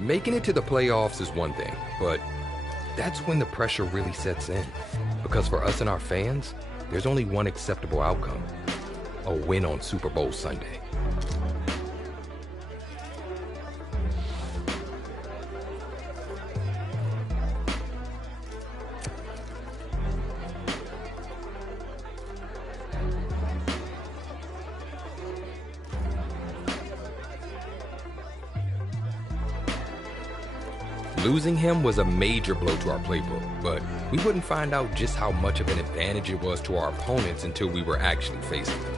Making it to the playoffs is one thing, but that's when the pressure really sets in. Because for us and our fans, there's only one acceptable outcome: a win on Super Bowl Sunday. Losing him was a major blow to our playbook, but we wouldn't find out just how much of an advantage it was to our opponents until we were actually facing them.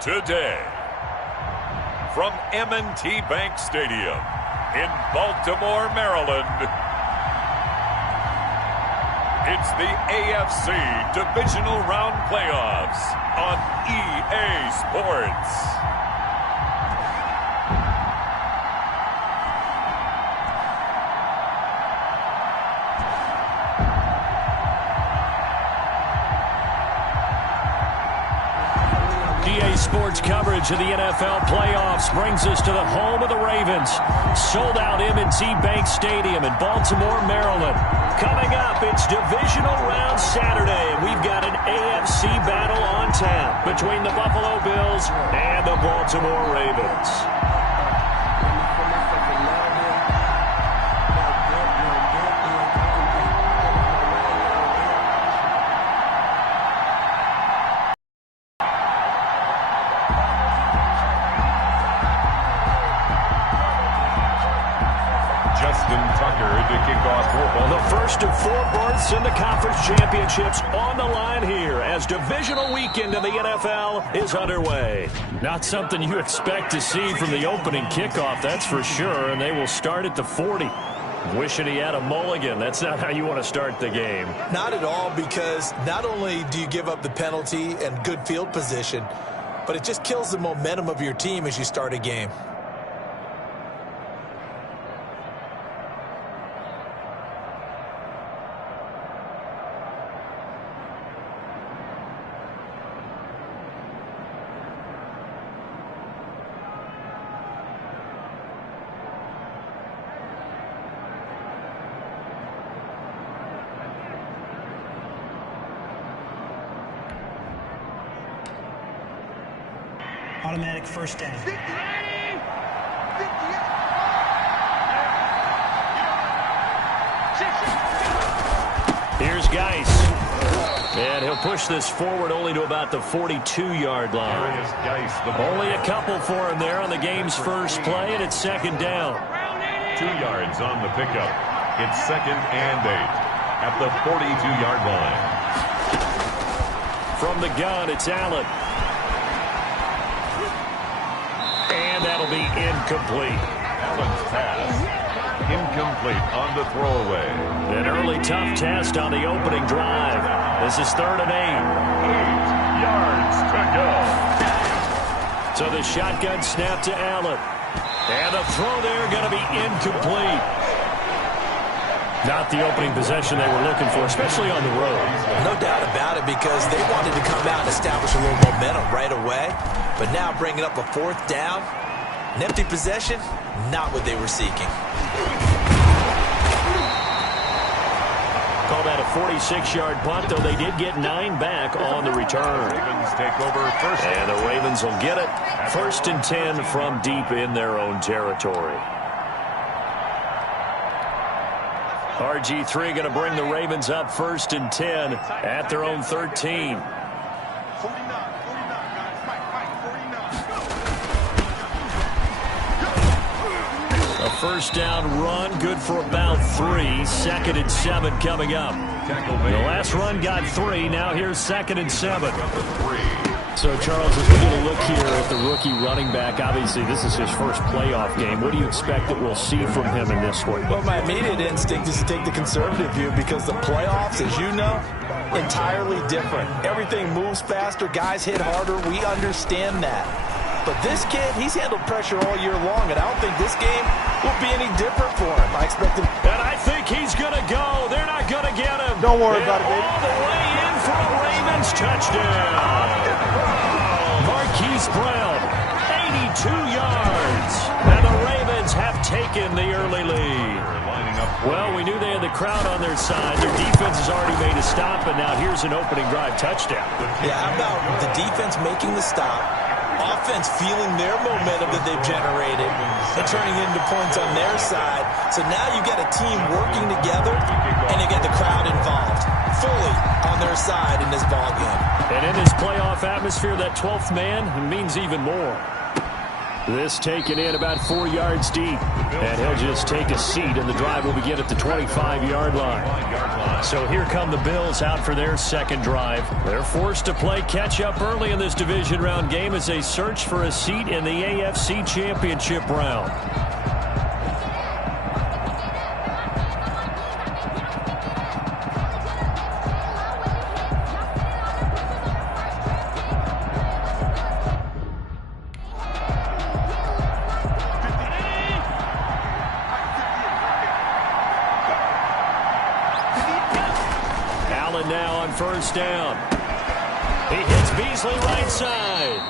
Today, from M&T Bank Stadium in Baltimore, Maryland, it's the AFC Divisional Round Playoffs on EA Sports. Sports coverage of the NFL playoffs brings us to the home of the Ravens. Sold out M&T Bank Stadium in Baltimore, Maryland. Coming up, it's Divisional Round Saturday, and we've got an AFC battle on tap between the Buffalo Bills and the Baltimore Ravens. Of 4 berths in the conference championships on the line here as divisional weekend in the NFL is underway. Not something you expect to see from the opening kickoff, that's for sure, and they will start at the 40. Wishing he had a mulligan. That's not how you want to start the game. Not at all, because not only do you give up the penalty and good field position, but it just kills the momentum of your team as you start a game. Automatic first down. Here's Geis. And he'll push this forward only to about the 42-yard line. Only a couple for him there on the game's first play, and it's second down. 2 yards on the pickup. It's 2nd and 8 at the 42-yard line. From the gun, it's Allen. And that'll be incomplete. Allen's pass incomplete on the throwaway. An early tough test on the opening drive. This is 3rd and 8. 8 yards to go. So the shotgun snap to Allen. And the throw there going to be incomplete. Not the opening possession they were looking for, especially on the road. No doubt about it, because they wanted to come out and establish a little momentum right away. But now bringing up a fourth down, an empty possession, not what they were seeking. Call that a 46-yard punt, though they did get 9 back on the return. Ravens take over first. And the Ravens will get it. 1st and 10 from deep in their own territory. RG3 going to bring the Ravens up 1st and 10 at their own 13. A first down run, good for about 3. 2nd and 7 coming up. The last run got 3. Now here's 2nd and 7. So, Charles, as we get a look here at the rookie running back, obviously this is his first playoff game. What do you expect that we'll see from him in this one? Well, my immediate instinct is to take the conservative view, because the playoffs, as you know, entirely different. Everything moves faster, guys hit harder. We understand that. But this kid, he's handled pressure all year long, and I don't think this game will be any different for him. I expect him. And I think he's going to go. They're not going to get him. Don't worry about it, baby. All the way in for a Ravens touchdown. Marquise Brown, 82 yards. And the Ravens have taken the early lead. Well, we knew they had the crowd on their side. Their defense has already made a stop, and now here's an opening drive touchdown. Yeah, how about the defense making the stop, offense feeling their momentum that they've generated and turning it into points on their side. So now you've got a team working together, and you get the crowd involved fully on their side in this ball game. And in this playoff atmosphere, that 12th man means even more. This taken in about 4 yards deep. And he'll just take a seat, and the drive will begin at the 25-yard line. So here come the Bills out for their second drive. They're forced to play catch-up early in this division round game as they search for a seat in the AFC Championship round. First down. He hits Beasley right side.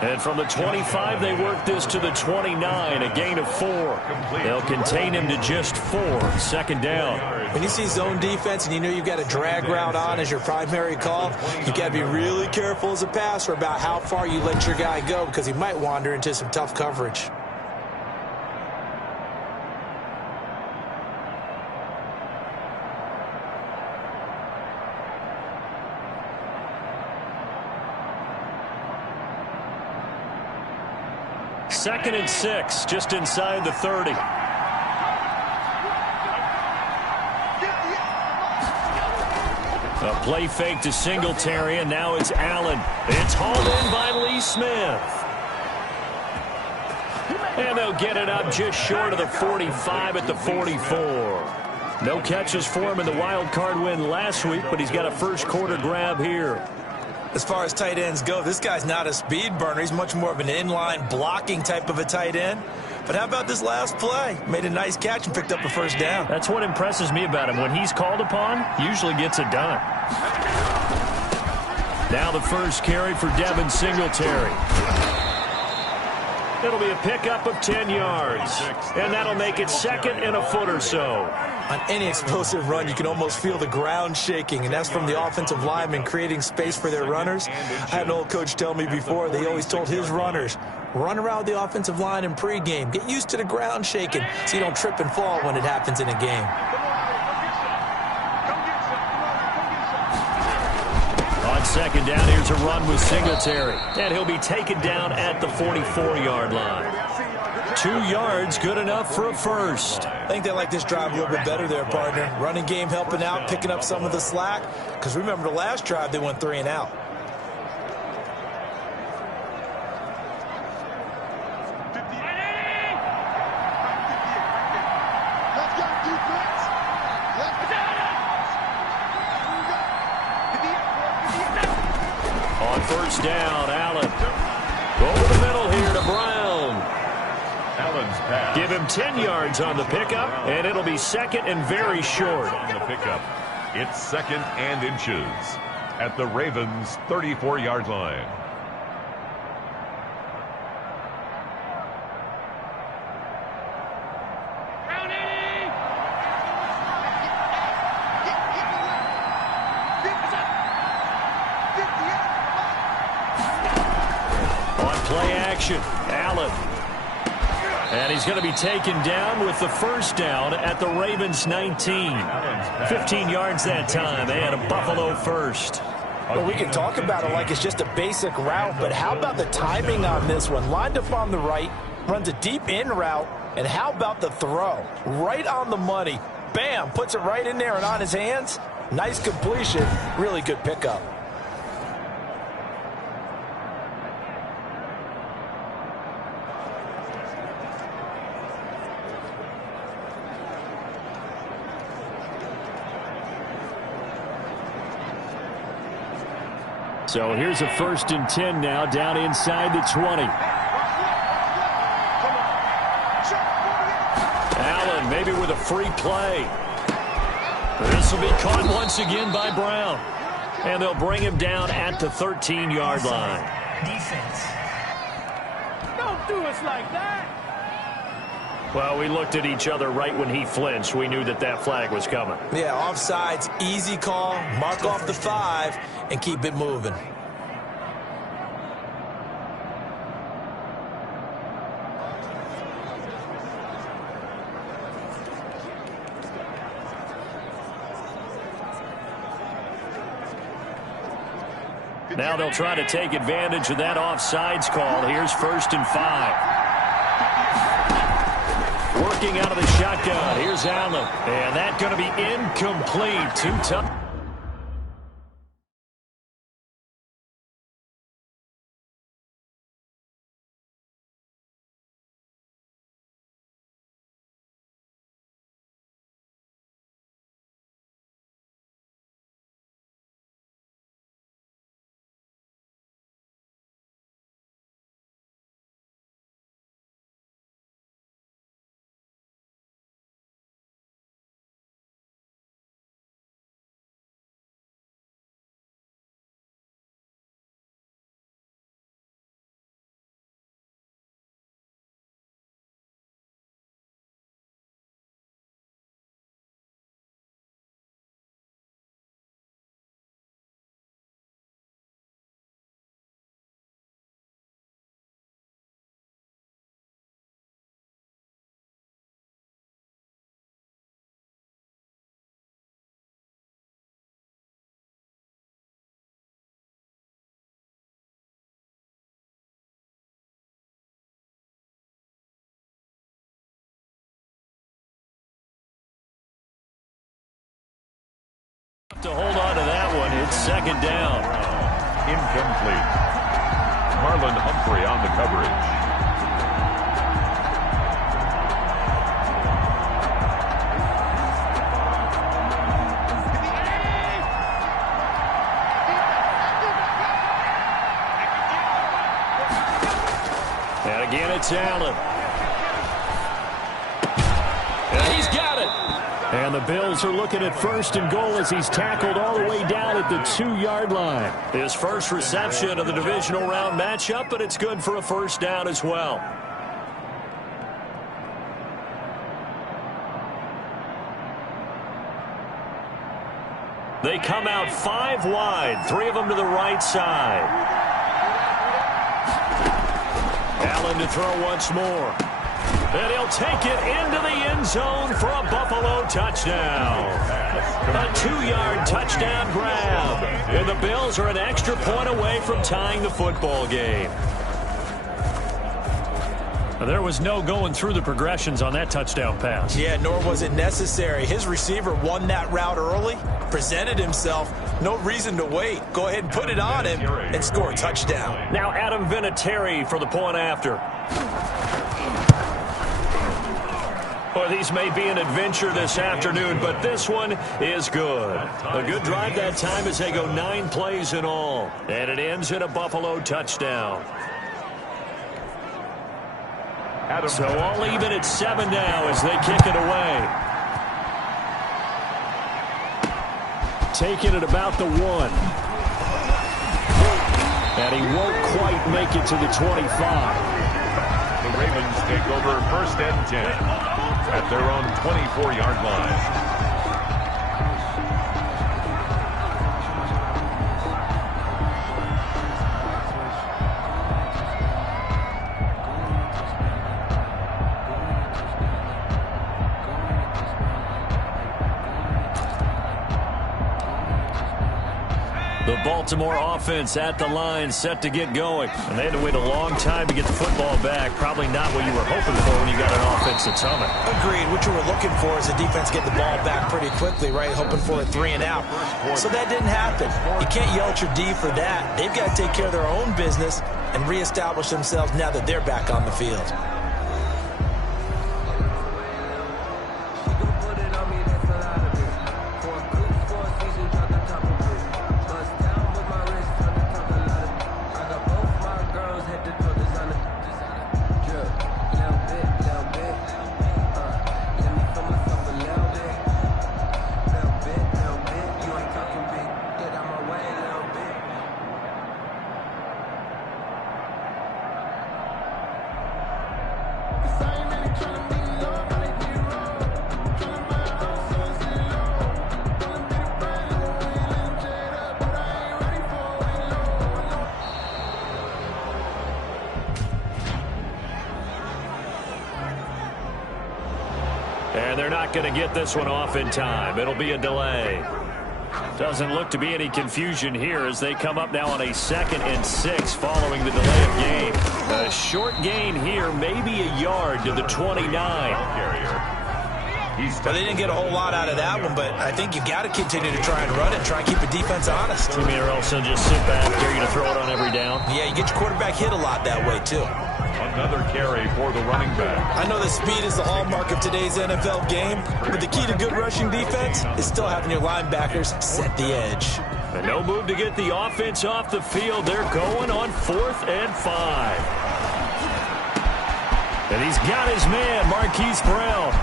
And from the 25, they work this to the 29, a gain of 4. They'll contain him to just 4. 2nd down. When you see zone defense and you know you've got a drag route on as your primary call, you got to be really careful as a passer about how far you let your guy go, because he might wander into some tough coverage. Second and 6, just inside the 30. A play fake to Singletary, and now it's Allen. It's hauled in by Lee Smith. And they'll get it up just short of the 45 at the 44. No catches for him in the wild card win last week, but he's got a first quarter grab here. As far as tight ends go, this guy's not a speed burner. He's much more of an inline blocking type of a tight end. But how about this last play? Made a nice catch and picked up a first down. That's what impresses me about him. When he's called upon, usually gets it done. Now the first carry for Devin Singletary. It'll be a pickup of 10 yards. And that'll make it 2nd and a foot or so. On any explosive run, you can almost feel the ground shaking, and that's from the offensive linemen creating space for their runners. I had an old coach tell me before, they always told his runners, run around the offensive line in pregame. Get used to the ground shaking so you don't trip and fall when it happens in a game. On 2nd down, here's a run with Singletary. And he'll be taken down at the 44-yard line. 2 yards, good enough for a first. I think they like this drive a little bit better there, partner. Running game helping out, picking up some of the slack. Because remember the last drive, they went 3 and out. On first down, Allen. Over the middle here to Brown. Allen's pass. Give him 10 yards on the pickup, and it'll be second and very short. On the pickup, it's second and inches at the Ravens' 34-yard line. Play action, Allen. And he's going to be taken down with the first down at the Ravens 19. 15 yards that time, and a Buffalo first. Well, we can talk about it like it's just a basic route, but how about the timing on this one? Lined up on the right, runs a deep in route, and how about the throw? Right on the money. Bam, puts it right in there and on his hands. Nice completion, really good pickup. So here's a 1st and 10 now, down inside the 20. Allen maybe with a free play. This will be caught once again by Brown. And they'll bring him down at the 13-yard line. Defense. Don't do us like that. Well, we looked at each other right when he flinched. We knew that that flag was coming. Yeah, offsides, easy call, mark off the 5, and keep it moving. Now they'll try to take advantage of that offsides call. Here's 1st and 5. Working out of the shotgun. Here's Allen. And that's going to be incomplete. Too tough. To hold on to that one, it's 2nd down. Incomplete. Marlon Humphrey on the coverage. And again, it's Allen. And he's got it. And the Bills are looking at 1st and goal as he's tackled all the way down at the 2-yard line. His first reception of the divisional round matchup, but it's good for a 1st down as well. They come out 5 wide, 3 of them to the right side. Allen to throw once more. And he'll take it into the end zone for a Buffalo touchdown. A 2-yard touchdown grab. And the Bills are an extra point away from tying the football game. There was no going through the progressions on that touchdown pass. Yeah, nor was it necessary. His receiver won that route early, presented himself. No reason to wait. Go ahead and put it on him and score a touchdown. Now Adam Vinatieri for the point after. Boy, these may be an adventure this afternoon, but this one is good. A good drive that time as they go 9 plays in all. And it ends in a Buffalo touchdown. So all even at 7 now as they kick it away. Taking it about the 1. And he won't quite make it to the 25. The Ravens take over 1st and 10 at their own 24-yard line. The Baltimore offense at the line, set to get going. And they had to wait a long time to get the football back. Probably not what you were hoping for when you got an offense that's humming. Agreed. What you were looking for is a defense getting the ball back pretty quickly, right? Hoping for a 3 and out. So that didn't happen. You can't yell at your D for that. They've got to take care of their own business and reestablish themselves now that they're back on the field. And they're not going to get this one off in time. It'll be a delay. Doesn't look to be any confusion here as they come up now on a 2nd and 6 following the delay of game. A short gain here, maybe a yard to the 29. Well, they didn't get a whole lot out of that one, but I think you've got to continue to try and run it and try and keep the defense honest. You mean or else they'll just sit back, dare you to throw it on every down? Yeah, you get your quarterback hit a lot that way, too. Another carry for the running back. I know that speed is the hallmark of today's NFL game, but the key to good rushing defense is still having your linebackers set the edge. And no move to get the offense off the field. They're going on 4th and 5. And he's got his man, Marquise Brown.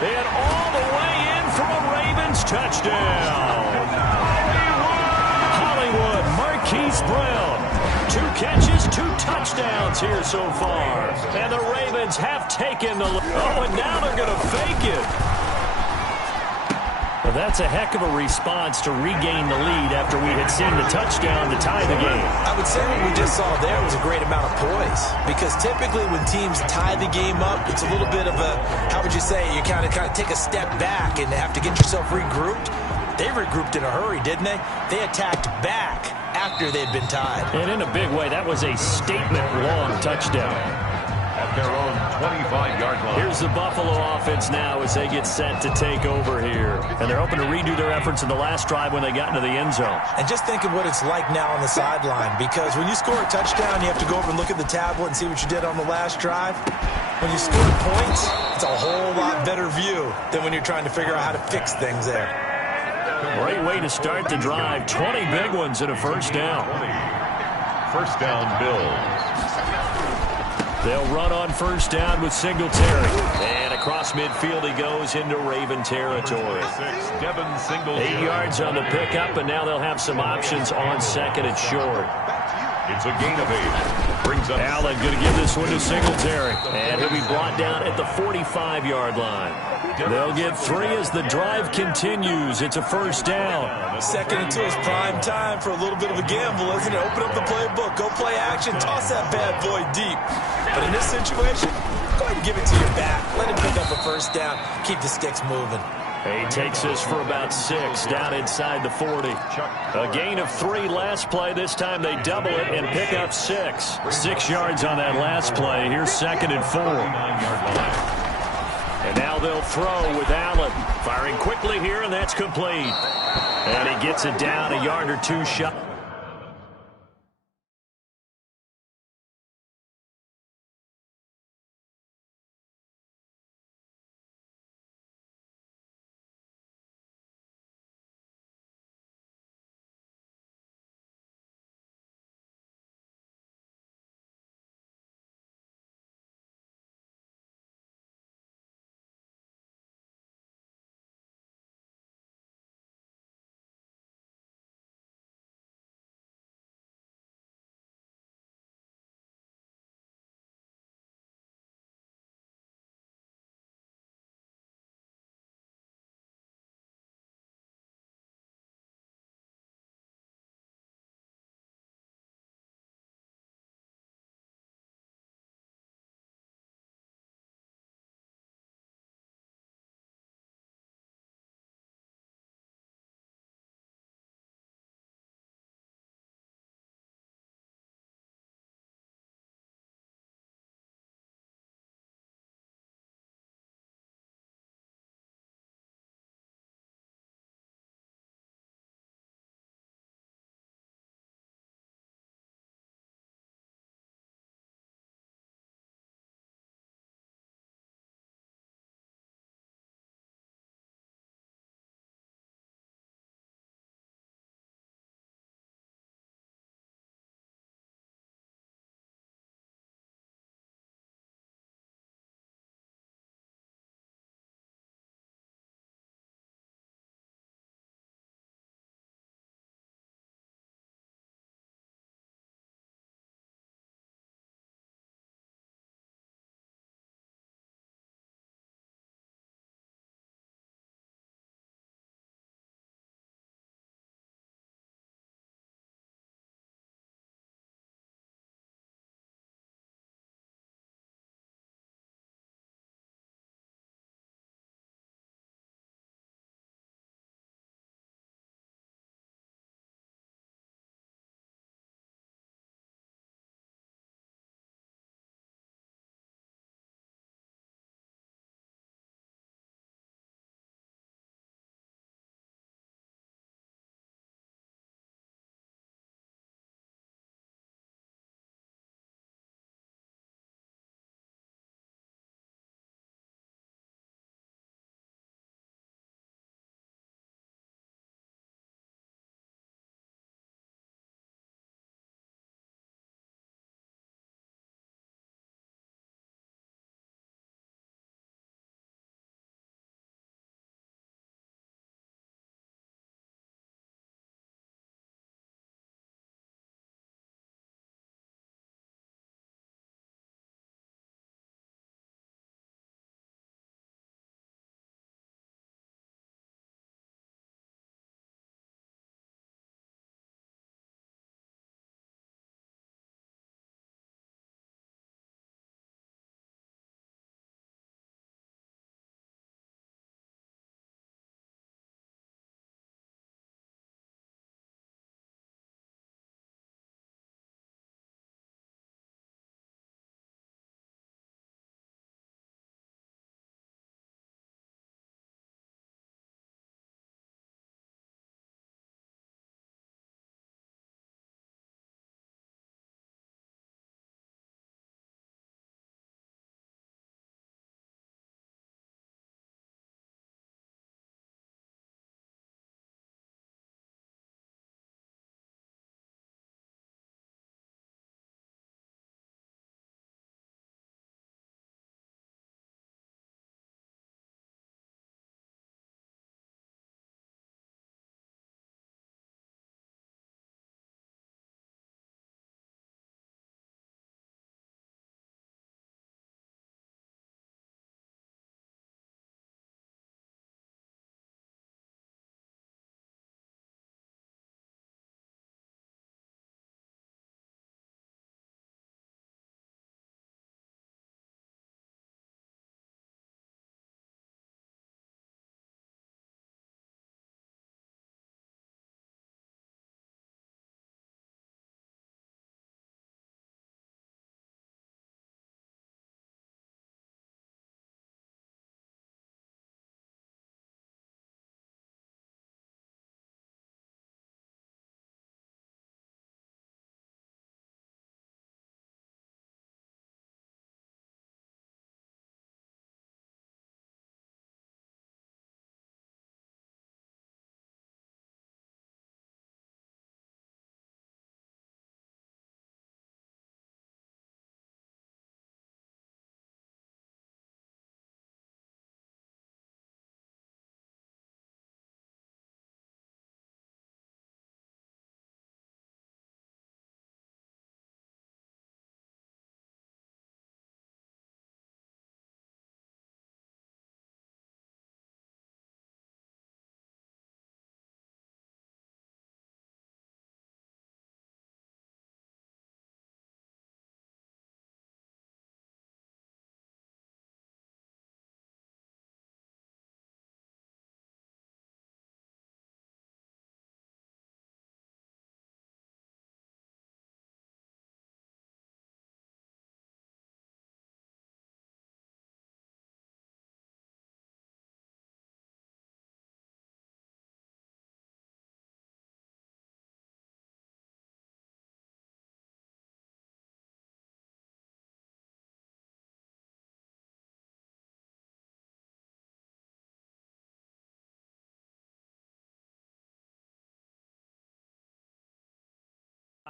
And all the way in for a Ravens touchdown. Hollywood, Marquise Brown. 2 catches, 2 touchdowns here so far. And the Ravens have taken the lead. Oh, and now they're going to fake it. Well, that's a heck of a response to regain the lead after we had seen the touchdown to tie the game. I would say what we just saw there was a great amount of poise. Because typically when teams tie the game up, it's a little bit of a, how would you say, you kind of take a step back and have to get yourself regrouped. They regrouped in a hurry, didn't they? They attacked back after they'd been tied. And in a big way, that was a statement-long touchdown. At their own 25-yard line. Here's the Buffalo offense now as they get set to take over here. And they're hoping to redo their efforts in the last drive when they got into the end zone. And just think of what it's like now on the sideline, because when you score a touchdown, you have to go over and look at the tablet and see what you did on the last drive. When you score points, it's a whole lot better view than when you're trying to figure out how to fix things there. Great way to start the drive. 20 big ones and a first down. 1st down, Bills. They'll run on 1st down with Singletary. And across midfield he goes into Raven territory. 8 yards on the pickup, and now they'll have some options on 2nd and short. It's a gain of 8. Brings up Allen going to give this one to Singletary. And he'll be brought down at the 45-yard line. They'll get 3 as the drive continues. It's a first down. 2nd and 2 is prime time for a little bit of a gamble, isn't it? Open up the playbook, go play action, toss that bad boy deep. But in this situation, go ahead and give it to your back. Let him pick up a first down. Keep the sticks moving. He takes this for about 6 down inside the 40. A gain of 3 last play. This time they double it and pick up 6. 6 yards on that last play. Here's 2nd and 4. And now they'll throw with Allen. Firing quickly here, and that's complete. And he gets it down a yard or 2 shot.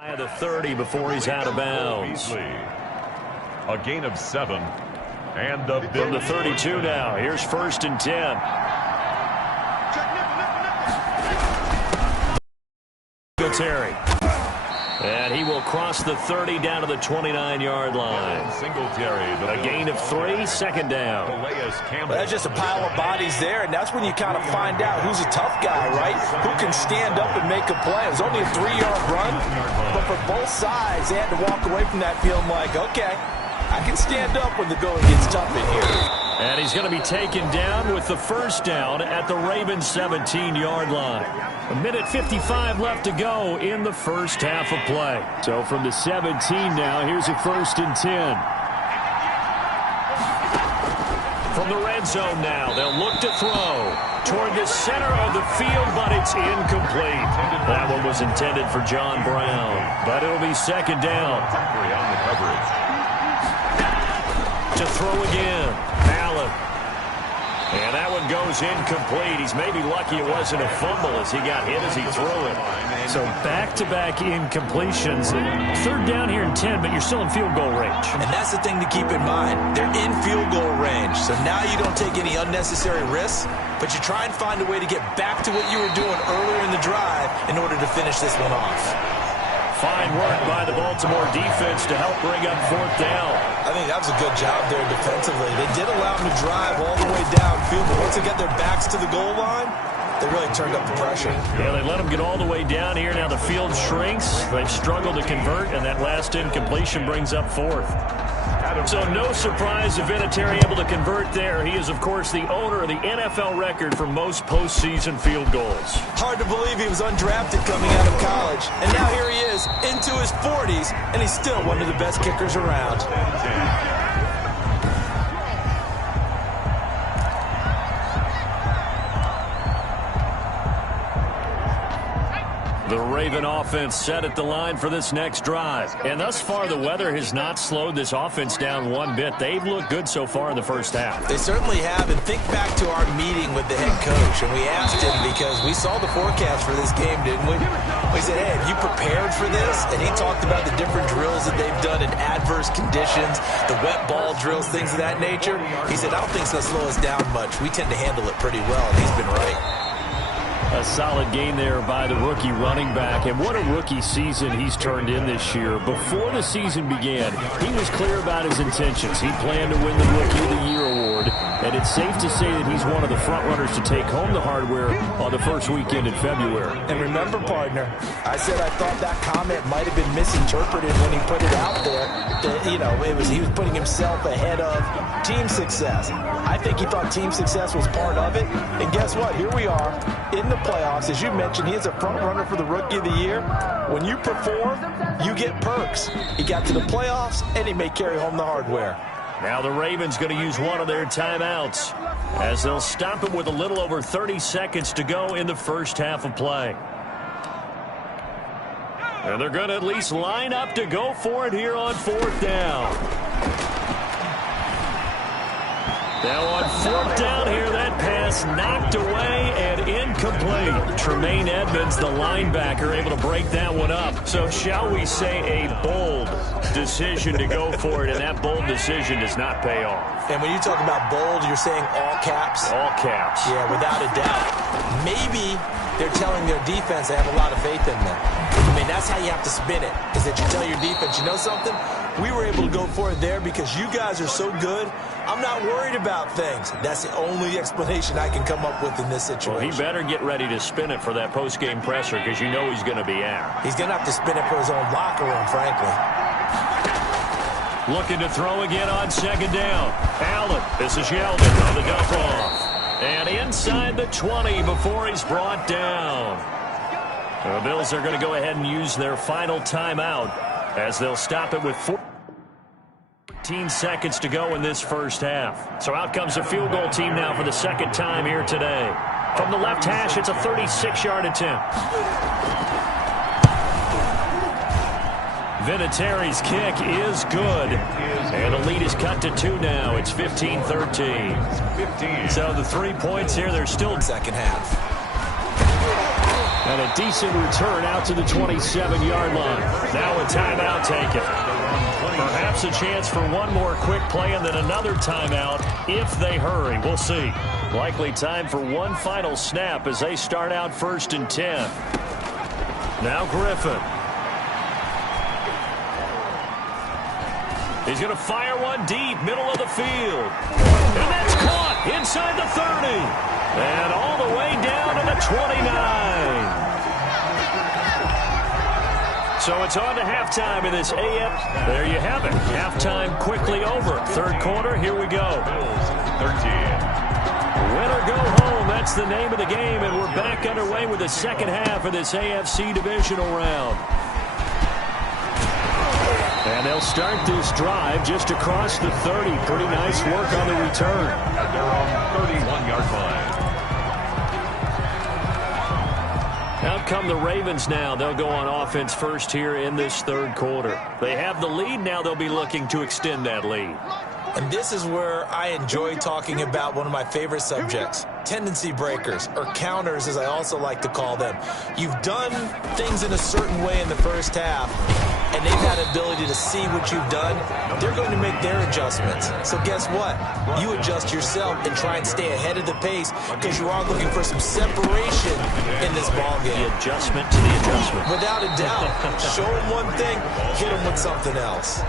At the 30 before he's out of bounds. A gain of 7. And the from the 32 now. Here's 1st and 10. Terry. And he will cross the 30 down to the 29-yard line. A gain of 3, 2nd down. That's just a pile of bodies there, and that's when you kind of find out who's a tough guy, right? Who can stand up and make a play. It was only a 3-yard run, but for both sides, they had to walk away from that feeling like, okay, I can stand up when the going gets tough in here. And he's going to be taken down with the 1st down at the Ravens' 17-yard line. 1:55 left to go in the first half of play. So from the 17 now, here's a 1st and 10. From the red zone now, they'll look to throw toward the center of the field, but it's incomplete. That one was intended for John Brown, but it'll be 2nd down. To throw again, Allen. And that one goes incomplete. He's maybe lucky it wasn't a fumble as he got hit as he threw it. So back-to-back incompletions. 3rd down here and 10, but you're still in field goal range. And that's the thing to keep in mind. They're in field goal range. So now you don't take any unnecessary risks, but you try and find a way to get back to what you were doing earlier in the drive in order to finish this one off. Fine work by the Baltimore defense to help bring up 4th down. I think that was a good job there defensively. They did allow them to drive all the way downfield, but once they got their backs to the goal line, they really turned up the pressure. Yeah, they let them get all the way down here. Now the field shrinks. They've struggled to convert, and that last incompletion brings up 4th. So no surprise if Vinatieri able to convert there. He is, of course, the owner of the NFL record for most postseason field goals. Hard to believe he was undrafted coming out of college. And now here he is into his 40s, and he's still one of the best kickers around. The Raven offense set at the line for this next drive. And thus far, the weather has not slowed this offense down one bit. They've looked good so far in the first half. They certainly have. And think back to our meeting with the head coach. And we asked him because we saw the forecast for this game, didn't we? We said, hey, have you prepared for this? And he talked about the different drills that they've done in adverse conditions, the wet ball drills, things of that nature. He said, I don't think it's going to slow us down much. We tend to handle it pretty well, and he's been right. A solid gain there by the rookie running back. And what a rookie season he's turned in this year. Before the season began, he was clear about his intentions. He planned to win the Rookie of the Year award. And it's safe to say that he's one of the front runners to take home the hardware on the first weekend in February. And remember, partner, I said I thought that comment might have been misinterpreted when he put it out there. That, you know, he was putting himself ahead of team success. I think he thought team success was part of it. And guess what? Here we are in the playoffs. As you mentioned, he is a front runner for the Rookie of the Year. When you perform, you get perks. He got to the playoffs, and he may carry home the hardware. Now the Ravens going to use one of their timeouts as they'll stop him with a little over 30 seconds to go in the first half of play. And they're going to at least line up to go for it here on 4th down. Now on 4th down here, that pass knocked away and incomplete. Tremaine Edmonds, the linebacker, able to break that one up. So shall we say a bold decision to go for it, and that bold decision does not pay off. And when you talk about bold, you're saying all caps? All caps. Yeah, without a doubt. Maybe they're telling their defense they have a lot of faith in them. I mean, that's how you have to spin it, is that you tell your defense, you know something? We were able to go for it there because you guys are so good. I'm not worried about things. That's the only explanation I can come up with in this situation. Well, he better get ready to spin it for that post-game presser because you know he's going to be out. He's going to have to spin it for his own locker room, frankly. Looking to throw again on 2nd down. Allen, this is Yeldon on the dump off. And inside the 20 before he's brought down. The Bills are going to go ahead and use their final timeout as they'll stop it with 14 seconds to go in this first half. So out comes the field goal team now for the second time here today. From the left hash, it's a 36-yard attempt. Vinatieri's kick is good. And the lead is cut to 2 now. It's 15-13. So the 3 points here, they're still second half. And a decent return out to the 27-yard line. Now a timeout taken. Perhaps a chance for one more quick play and then another timeout if they hurry. We'll see. Likely time for one final snap as they start out 1st and 10. Now Griffin. He's going to fire one deep, middle of the field. And that's caught inside the 30. And all the way down to the 29. So it's on to halftime in this AF. There you have it. Halftime quickly over. 3rd quarter, here we go. 13. Win or go home, that's the name of the game. And we're back underway with the second half of this AFC divisional round. And they'll start this drive just across the 30. Pretty nice work on the return. At their own 31-yard line. Out come the Ravens now. They'll go on offense first here in this 3rd quarter. They have the lead. Now they'll be looking to extend that lead. And this is where I enjoy talking about one of my favorite subjects, tendency breakers, or counters as I also like to call them. You've done things in a certain way in the first half, and they've had the ability to see what you've done. They're going to make their adjustments. So guess what? You adjust yourself and try and stay ahead of the pace because you are looking for some separation in this ballgame. The adjustment to the adjustment. Without a doubt. Show them one thing, hit them with something else.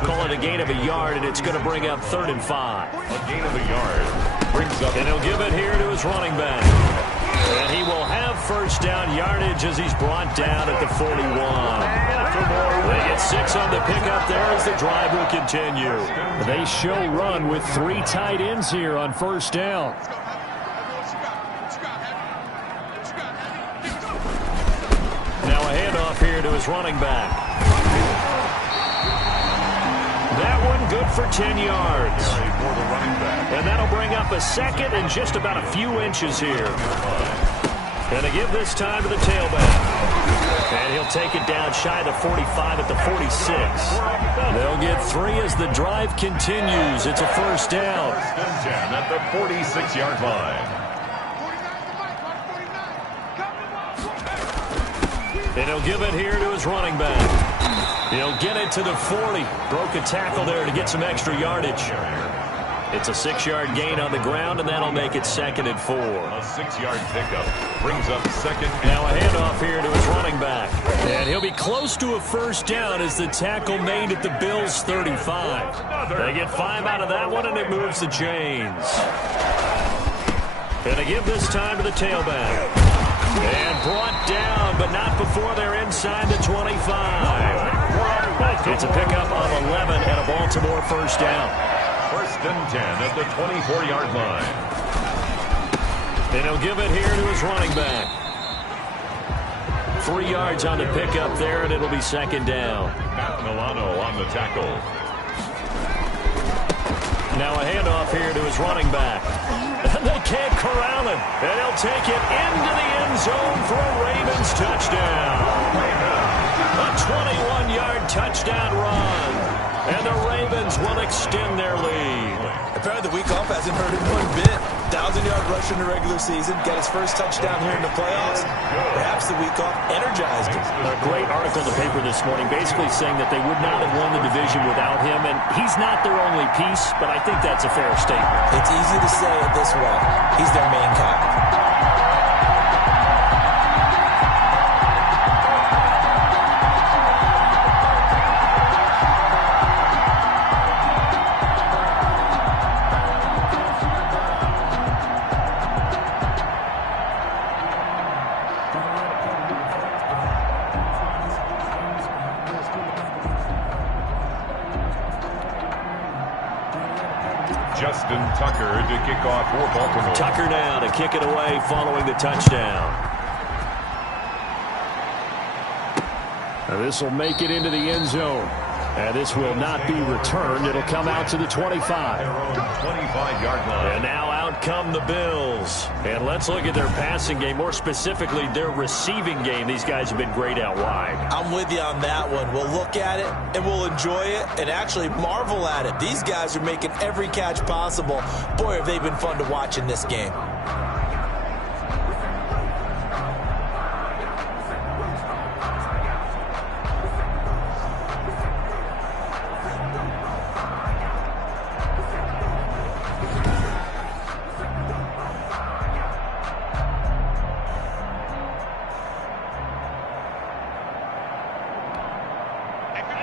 Call it a gain of a yard, and it's going to bring up 3rd and 5. A gain of a yard brings up. And he'll give it here to his running back. And he will have first down yardage as he's brought down at the 41. They get 6 on the pickup there as the drive will continue. They show run with 3 tight ends here on first down. Now a handoff here to his running back. That one good for 10 yards. And that'll bring up a second and just about a few inches here. And to give this time to the tailback. And he'll take it down shy of the 45 at the 46. They'll get 3 as the drive continues. It's a first down. At the 46-yard line. And he'll give it here to his running back. He'll get it to the 40. Broke a tackle there to get some extra yardage. It's a 6-yard gain on the ground, and that'll make it 2nd and 4. A 6-yard pickup brings up 2nd. Now a handoff here to his running back. And he'll be close to a first down as the tackle made at the Bills' 35. They get 5 out of that one, and it moves the chains. And they give this time to the tailback. And brought down, but not before they're inside the 25. It's a pickup on 11 and a Baltimore first down. 1st and 10 at the 24-yard line. And he'll give it here to his running back. 3 yards on the pickup there, and it'll be 2nd down. Matt Milano on the tackle. Now a handoff here to his running back. And they can't corral him. And he'll take it into the end zone for a Ravens touchdown. A 21-yard touchdown run. And the Ravens will extend their lead. Apparently the week off hasn't hurt him one bit. 1,000-yard rush in the regular season. Got his first touchdown here in the playoffs. Perhaps the week off energized him. A great article in the paper this morning basically saying that they would not have won the division without him. And he's not their only piece, but I think that's a fair statement. It's easy to say it this way. He's their main guy. Justin Tucker to kick off for Baltimore. Tucker now to kick it away following the touchdown. And this will make it into the end zone. And this will not be returned. It'll come out to the 25. 25-yard line. And now out come the Bills. And let's look at their passing game, more specifically their receiving game. These guys have been great out wide. I'm with you on that one. We'll look at it, and we'll enjoy it, and actually marvel at it. These guys are making every catch possible. Boy, have they been fun to watch in this game.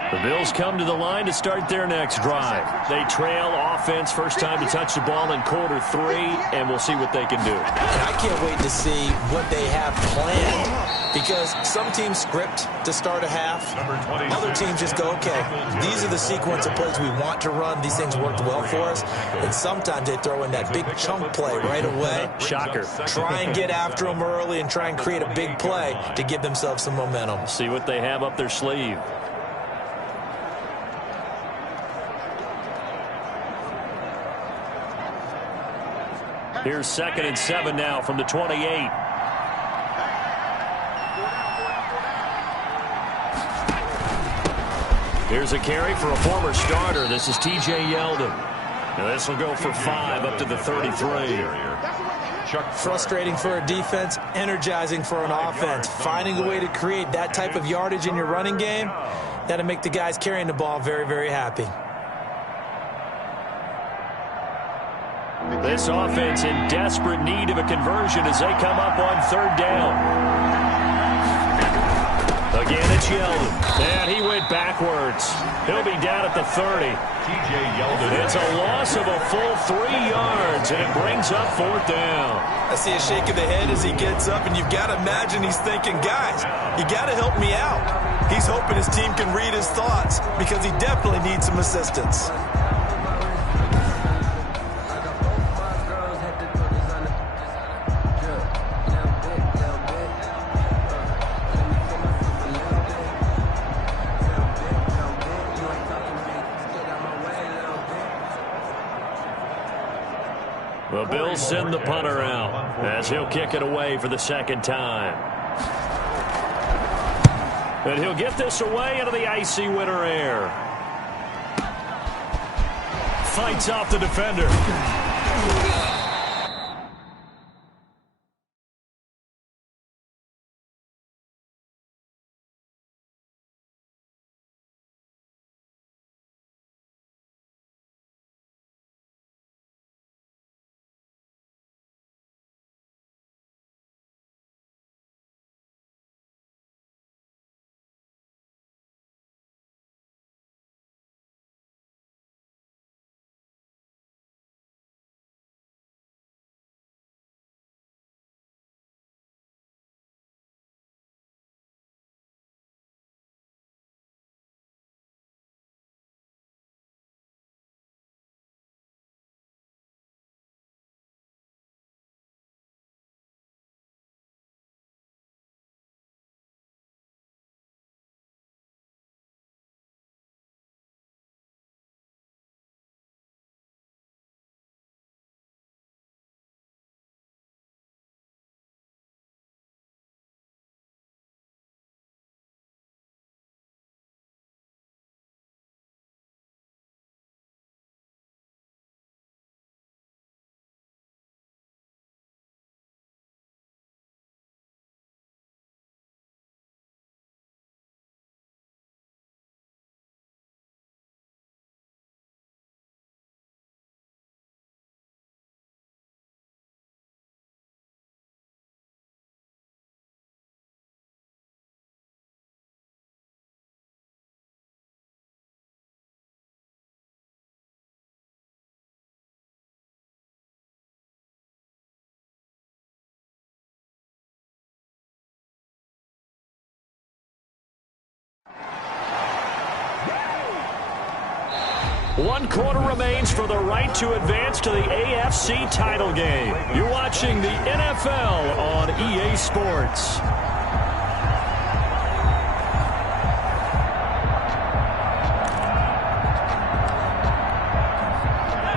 The Bills come to the line to start their next drive. They trail offense, first time to touch the ball in quarter 3, and we'll see what they can do. And I can't wait to see what they have planned, because some teams script to start a half. Other teams just go, okay, these are the sequence of plays we want to run. These things worked well for us. And sometimes they throw in that big chunk play right away. Shocker. Try and get after them early and try and create a big play to give themselves some momentum. See what they have up their sleeve. Here's 2nd and 7 now from the 28. Here's a carry for a former starter. This is T.J. Yeldon. Now this will go for 5 up to the 33. Frustrating for a defense, energizing for an offense. Finding a way to create that type of yardage in your running game, that'll make the guys carrying the ball very, very happy. This offense in desperate need of a conversion as they come up on 3rd down. Again, it's Yeldon. And he went backwards. He'll be down at the 30. T.J. Yeldon. It's a loss of a full 3 yards, and it brings up 4th down. I see a shake of the head as he gets up, and you've got to imagine he's thinking, guys, you got to help me out. He's hoping his team can read his thoughts because he definitely needs some assistance. The Bills send the punter out as he'll kick it away for the 2nd time. And he'll get this away into the icy winter air. Fights off the defender. One quarter remains for the right to advance to the AFC title game. You're watching the NFL on EA Sports.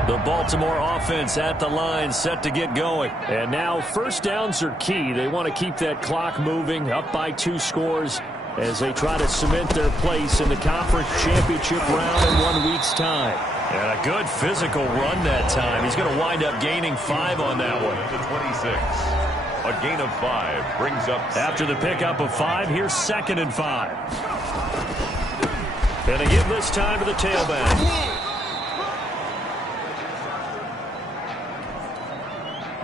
The Baltimore offense at the line, set to get going. And now first downs are key. They want to keep that clock moving, up by 2 scores as they try to cement their place in the conference championship round in 1 week's time. And a good physical run that time. He's going to wind up gaining 5 on that one. To 26. A gain of 5 brings up. After the pickup of 5, here's 2nd and 5. And they give this time to the tailback.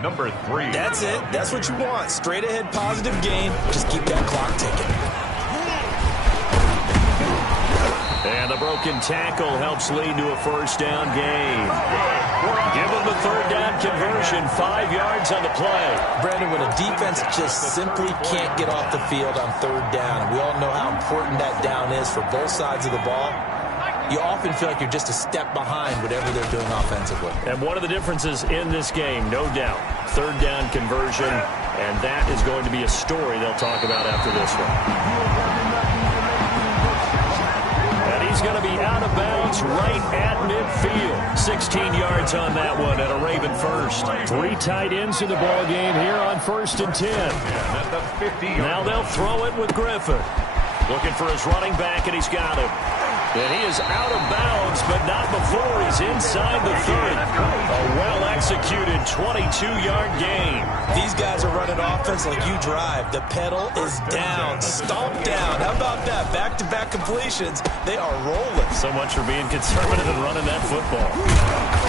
Number 3. That's it. That's what you want. Straight ahead positive gain. Just keep that clock ticking. And the broken tackle helps lead to a first down gain. Give them the third down conversion, 5 yards on the play. Brandon, when a defense just simply can't get off the field on third down, we all know how important that down is for both sides of the ball. You often feel like you're just a step behind whatever they're doing offensively. And one of the differences in this game, no doubt, third down conversion, and that is going to be a story they'll talk about after this one. He's going to be out of bounds right at midfield. 16 yards on that one at a Raven first. 3 tight ends in the ball game here on 1st and 10. Now they'll throw it with Griffin. Looking for his running back, and he's got him. And he is out of bounds, but not before he's inside the 30. A well-executed 22-yard gain. These guys are running offense like you drive. The pedal is down, stomp down. How about that? Back-to-back completions. They are rolling. So much for being conservative and running that football.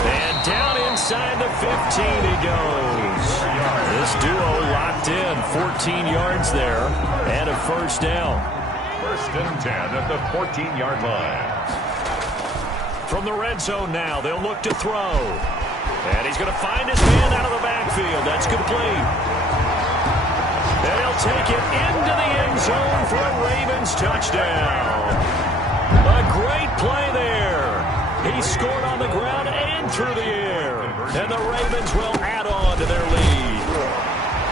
And down inside the 15 he goes. This duo locked in. 14 yards there and a first down. 1st and 10 at the 14-yard line. From the red zone now, they'll look to throw. And he's going to find his man out of the backfield. That's complete. And he'll take it into the end zone for a Ravens touchdown. A great play there. He scored on the ground and through the air. And the Ravens will add on to their lead.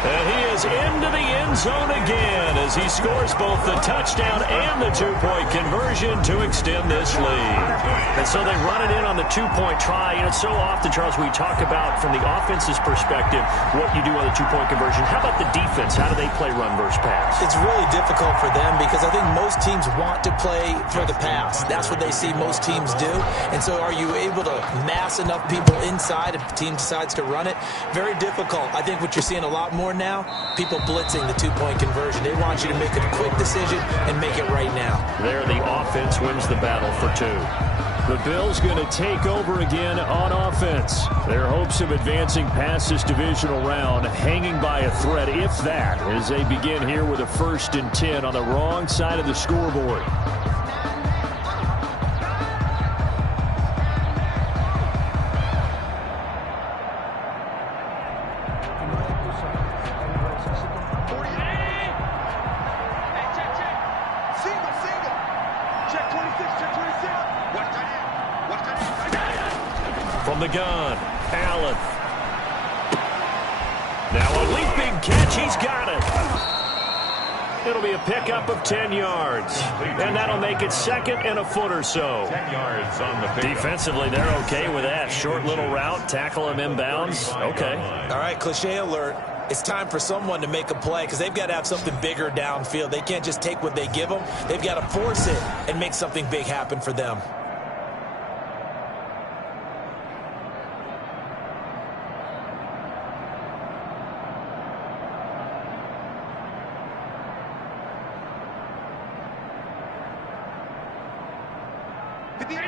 And he is into the end zone again as he scores both the touchdown and the 2-point conversion to extend this lead. And so they run it in on the 2-point try. And it's so often, Charles, we talk about from the offense's perspective what you do on the 2-point conversion. How about the defense? How do they play run versus pass? It's really difficult for them because I think most teams want to play for the pass. That's what they see most teams do. And so are you able to mass enough people inside if the team decides to run it? Very difficult. I think what you're seeing a lot more now, people blitzing the 2-point conversion. They want you to make a quick decision and make it right now. There, the offense wins the battle for 2. The Bills going to take over again on offense. Their hopes of advancing past this divisional round hanging by a thread, if that, as they begin here with a 1st and 10 on the wrong side of the scoreboard. From the gun, Allen. Now a leaping catch, he's got it. It'll be a pickup of 10 yards. And that'll make it 2nd and a foot or so. 10 yards on the pickup. Defensively, they're okay with that. Short little route, tackle him inbounds. Okay. All right, cliche alert. It's time for someone to make a play because they've got to have something bigger downfield. They can't just take what they give them. They've got to force it and make something big happen for them.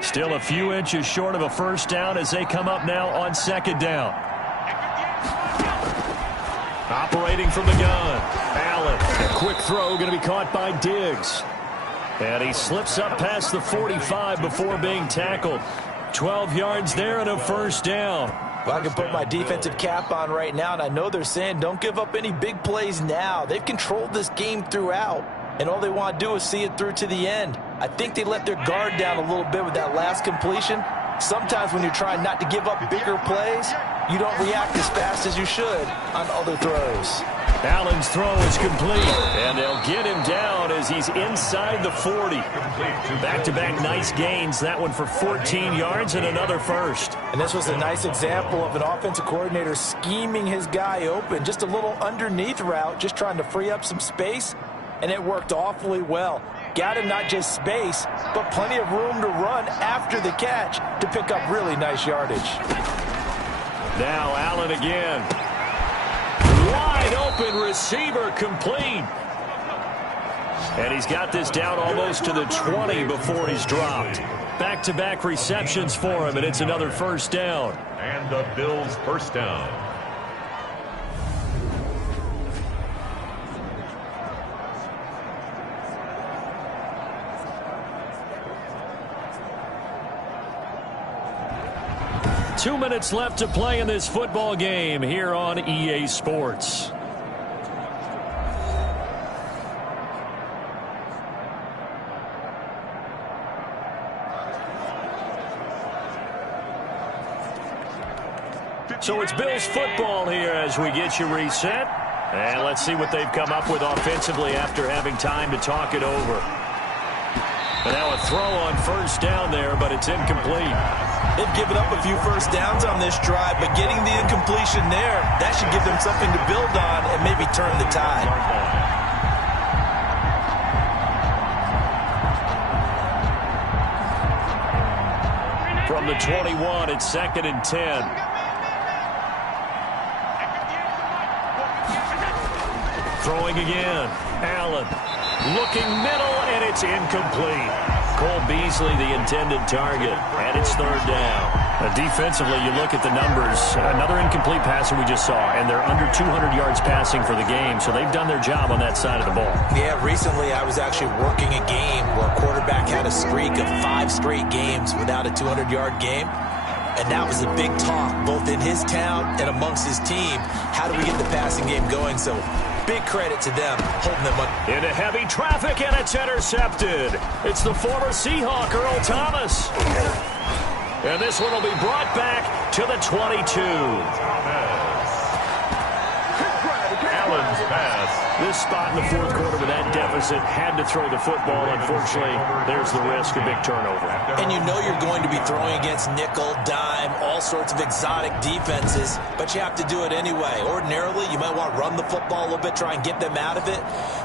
Still a few inches short of a first down as they come up now on 2nd down. Operating from the gun, Allen. A quick throw going to be caught by Diggs. And he slips up past the 45 before being tackled. 12 yards there and a first down. Well, I can put my defensive cap on right now, and I know they're saying don't give up any big plays now. They've controlled this game throughout, and all they want to do is see it through to the end. I think they let their guard down a little bit with that last completion. Sometimes when you're trying not to give up bigger plays, you don't react as fast as you should on other throws. Allen's throw is complete, and they'll get him down as he's inside the 40. Back-to-back nice gains, that one for 14 yards and another first. And this was a nice example of an offensive coordinator scheming his guy open. Just a little underneath route, just trying to free up some space, and it worked awfully well. Got him not just space, but plenty of room to run after the catch to pick up really nice yardage. Now Allen again. Wide open receiver complete. And he's got this down almost to the 20 before he's dropped. Back-to-back receptions for him, and it's another first down. And the Bills' first down. 2 minutes left to play in this football game here on EA Sports. So it's Bills football here as we get you reset. And let's see what they've come up with offensively after having time to talk it over. And now a throw on first down there, but it's incomplete. They've given up a few first downs on this drive, but getting the incompletion there, that should give them something to build on and maybe turn the tide. From the 21, it's 2nd and 10. Throwing again. Allen looking middle, and it's incomplete. Cole Beasley, the intended target, and it's 3rd down. Defensively, you look at the numbers. Another incomplete pass that we just saw, and they're under 200 yards passing for the game, so they've done their job on that side of the ball. Yeah, recently I was actually working a game where a quarterback had a streak of 5 straight games without a 200-yard game. And that was a big talk, both in his town and amongst his team. How do we get the passing game going? So big credit to them, holding them up. Into heavy traffic, and it's intercepted. It's the former Seahawk, Earl Thomas. And this one will be brought back to the 22. Allen's pass. This spot in the 4th quarter with that deficit, had to throw the football. Unfortunately, there's the risk of big turnover. And you know you're going to be throwing against nickel, dime, all sorts of exotic defenses, but you have to do it anyway. Ordinarily, you might want to run the football a little bit, try and get them out of it.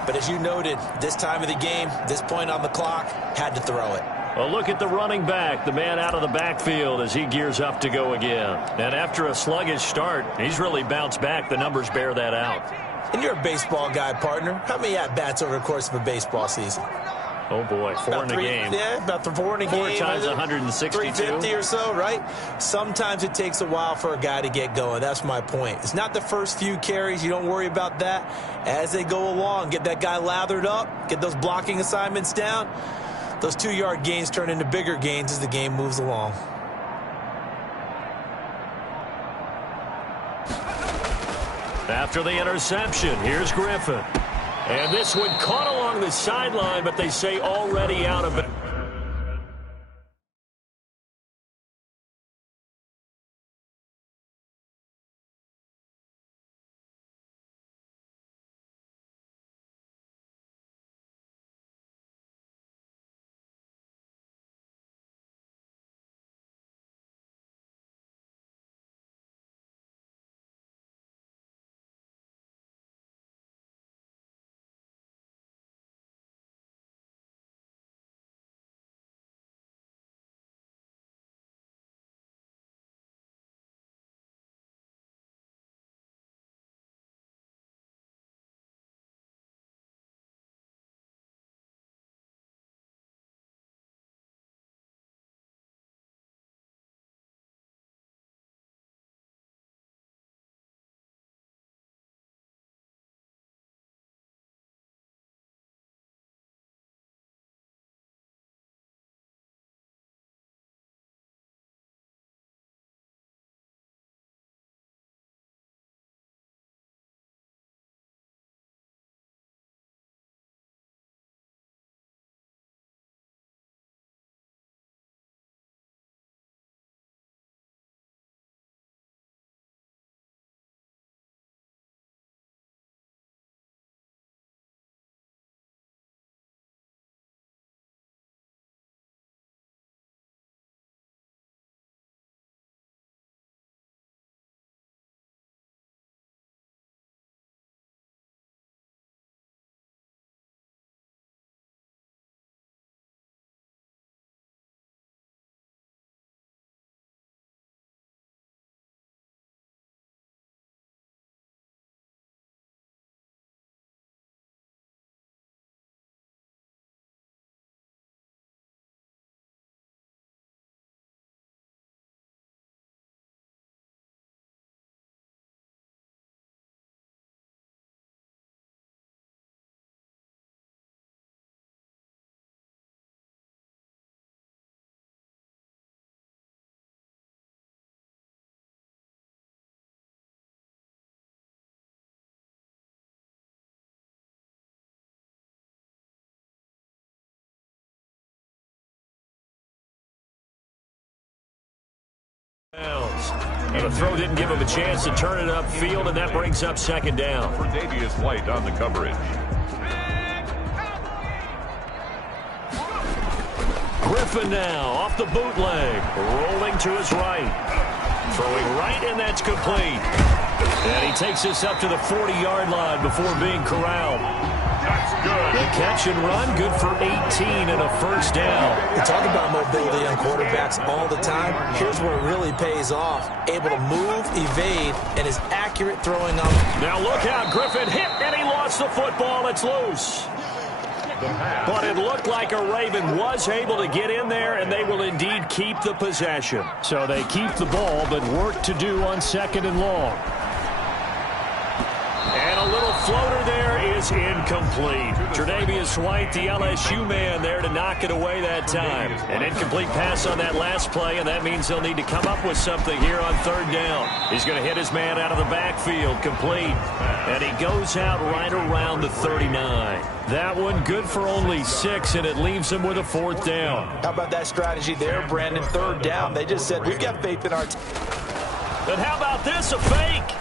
But as you noted, this time of the game, this point on the clock, had to throw it. A look at the running back, the man out of the backfield as he gears up to go again. And after a sluggish start, he's really bounced back. The numbers bear that out. And you're a baseball guy, partner. How many at-bats over the course of a baseball season? Oh, boy, 4 in a game. Yeah, about 4 in a game. 4 times 162. 350 or so, right? Sometimes it takes a while for a guy to get going. That's my point. It's not the first few carries. You don't worry about that. As they go along, get that guy lathered up, get those blocking assignments down. Those 2-yard gains turn into bigger gains as the game moves along. After the interception, here's Griffin. And this one caught along the sideline, but they say already out of it. And the throw didn't give him a chance to turn it upfield, and that brings up second down. For Davius White on the coverage. Griffin now off the bootleg, rolling to his right. Throwing right, and that's complete. And he takes this up to the 40-yard line before being corralled. That's good. The catch and run, good for 18 and a first down. We talk about mobility on quarterbacks all the time. Here's where it really pays off. Able to move, evade, and is accurate throwing on. Now look out, Griffin hit, and he lost the football. It's loose. But it looked like a Raven was able to get in there, and they will indeed keep the possession. So they keep the ball, but work to do on second and long. And a little floater there is incomplete. Tre'Davious White, the LSU man, there to knock it away that time. An incomplete pass on that last play, and that means they'll need to come up with something here on third down. He's going to hit his man out of the backfield, complete. And he goes out right around the 39. That one good for only 6, and it leaves him with a fourth down. How about that strategy there, Brandon? Third down. They just said, we've got faith in our team. And how about this, a fake?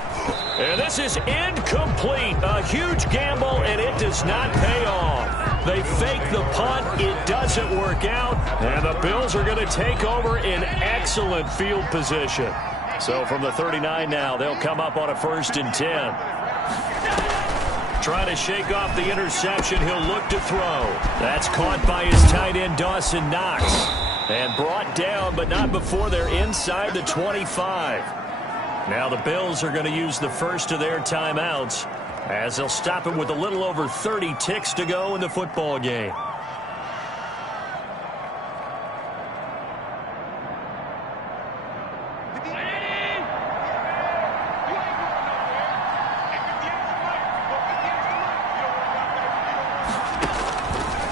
And this is incomplete. A huge gamble, and it does not pay off. They fake the punt. It doesn't work out. And the Bills are going to take over in excellent field position. So from the 39 now, they'll come up on a 1st and 10. Trying to shake off the interception. He'll look to throw. That's caught by his tight end, Dawson Knox. And brought down, but not before they're inside the 25. Now the Bills are going to use the first of their timeouts as they'll stop it with a little over 30 ticks to go in the football game.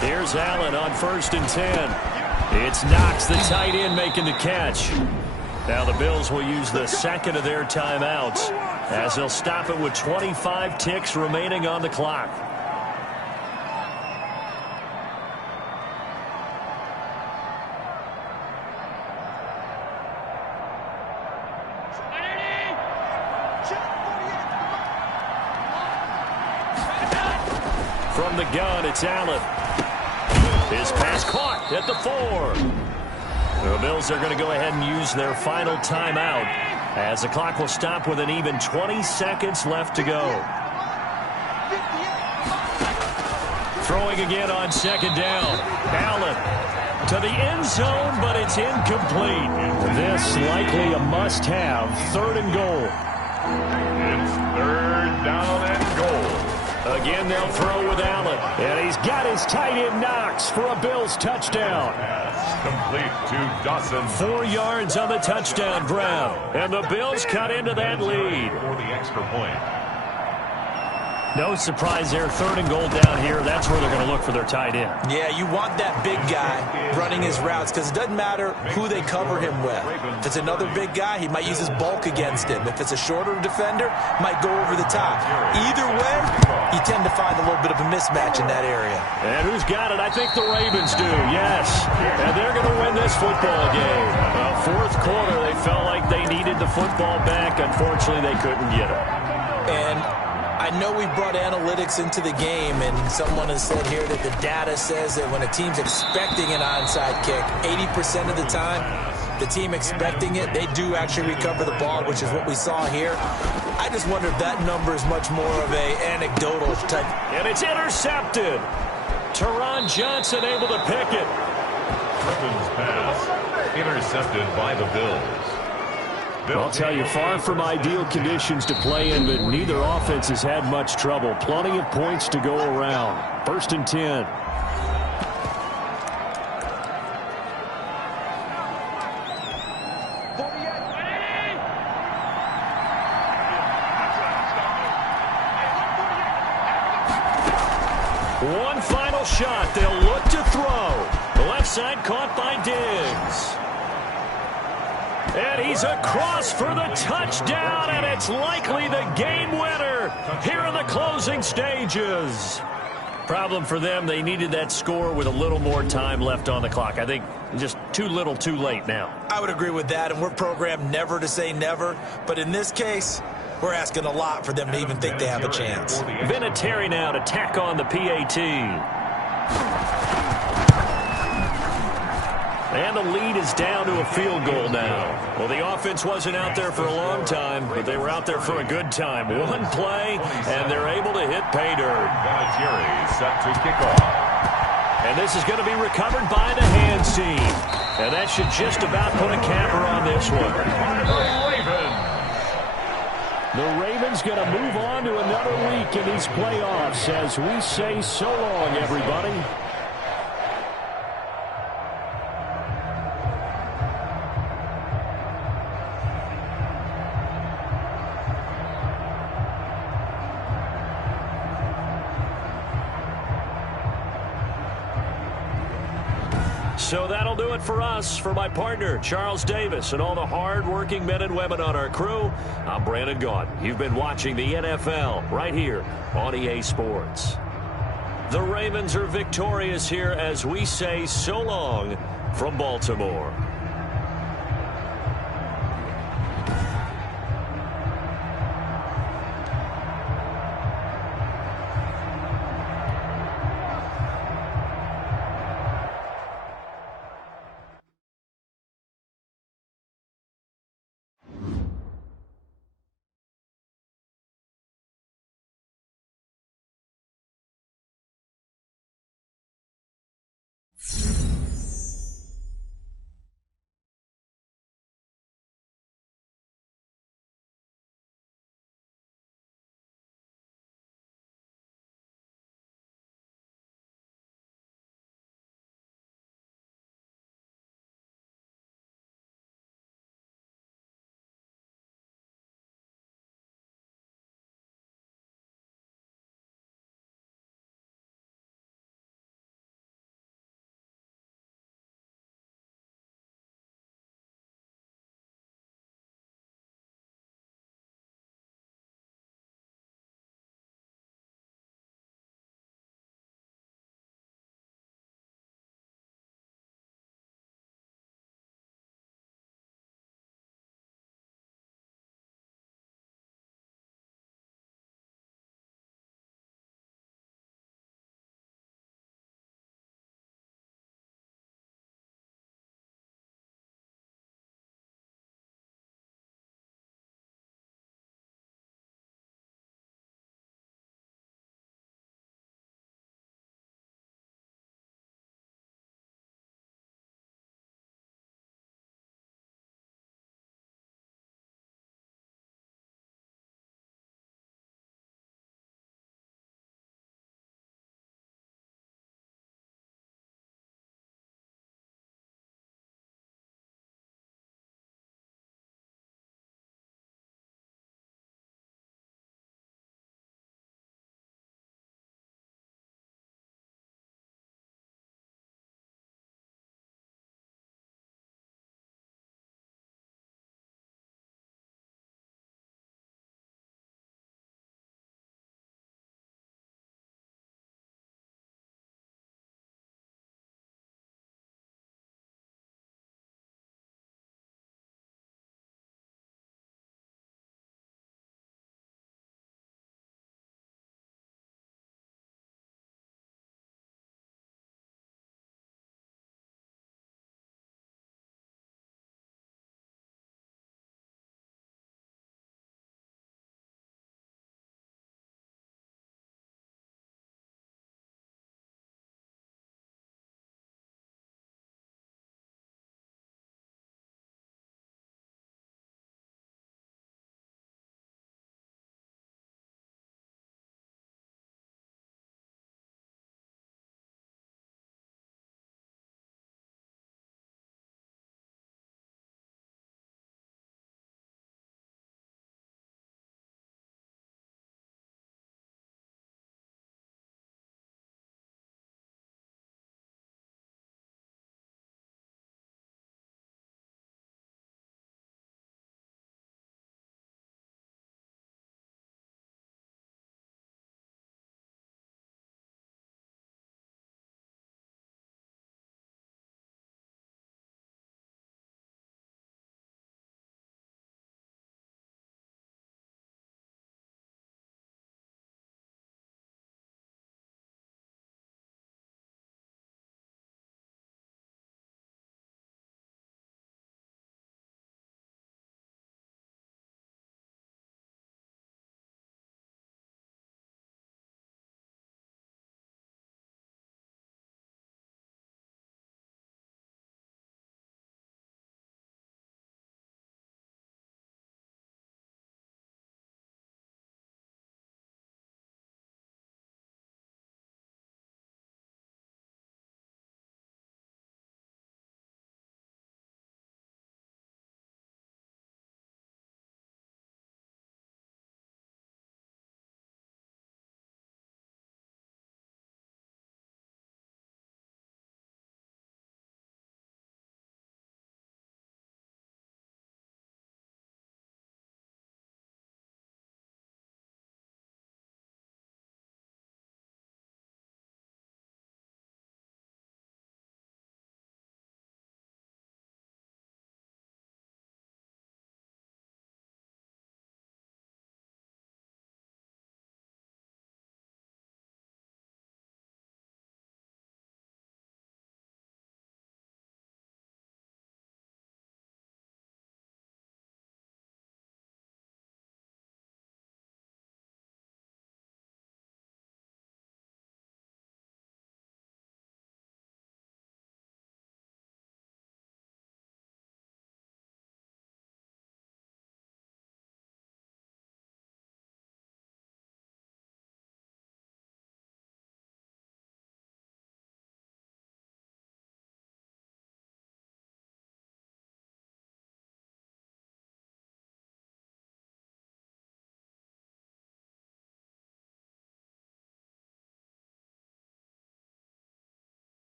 Here's Allen on 1st and 10. It's Knox, the tight end, making the catch. Now the Bills will use the second of their timeouts as they'll stop it with 25 ticks remaining on the clock. From the gun, it's Allen. His pass caught at the 4. The Bills are going to go ahead and use their final timeout as the clock will stop with an even 20 seconds left to go. Throwing again on 2nd down. Allen to the end zone, but it's incomplete. This likely a must-have. 3rd and goal. It's 3rd down and goal. Again, they'll throw with Allen. And he's got his tight end Knox for a Bills touchdown. Complete to Dawson. 4 yards on the touchdown grab. And the Bills cut into that lead. For the extra point. No surprise there. 3rd and goal down here. That's where they're going to look for their tight end. Yeah, you want that big guy running his routes because it doesn't matter who they cover him with. If it's another big guy, he might use his bulk against him. If it's a shorter defender, might go over the top. Either way, you tend to find a little bit of a mismatch in that area. And who's got it? I think the Ravens do, yes. And they're going to win this football game. 4th quarter, they felt like they needed the football back. Unfortunately, they couldn't get it. And I know we brought analytics into the game, and someone has said here that the data says that when a team's expecting an onside kick, 80% of the time, the team expecting it, they do actually recover the ball, which is what we saw here. I just wonder if that number is much more of a anecdotal type. And it's intercepted. Teron Johnson able to pick it. Griffin's pass intercepted by the Bills. I'll tell you, far from ideal conditions to play in, but neither offense has had much trouble. Plenty of points to go around. 1st and 10. One final shot. They'll look to throw. The left side caught by Diggs. And he's across for the touchdown, and it's likely the game winner here in the closing stages. Problem for them, they needed that score with a little more time left on the clock. I think just too little too late now. I would agree with that, and we're programmed never to say never. But in this case, we're asking a lot for them to even think they have a chance. Vinatieri now to tack on the PAT. And the lead is down to a field goal now. Well, the offense wasn't out there for a long time, but they were out there for a good time. One play, and they're able to hit pay dirt. Vinatieri set to kick off. And this is going to be recovered by the hands team. And that should just about put a capper on this one. The Ravens going to move on to another week in these playoffs as we say so long, everybody. So that'll do it for us. For my partner, Charles Davis, and all the hard-working men and women on our crew, I'm Brandon Gaudin. You've been watching the NFL right here on EA Sports. The Ravens are victorious here as we say so long from Baltimore.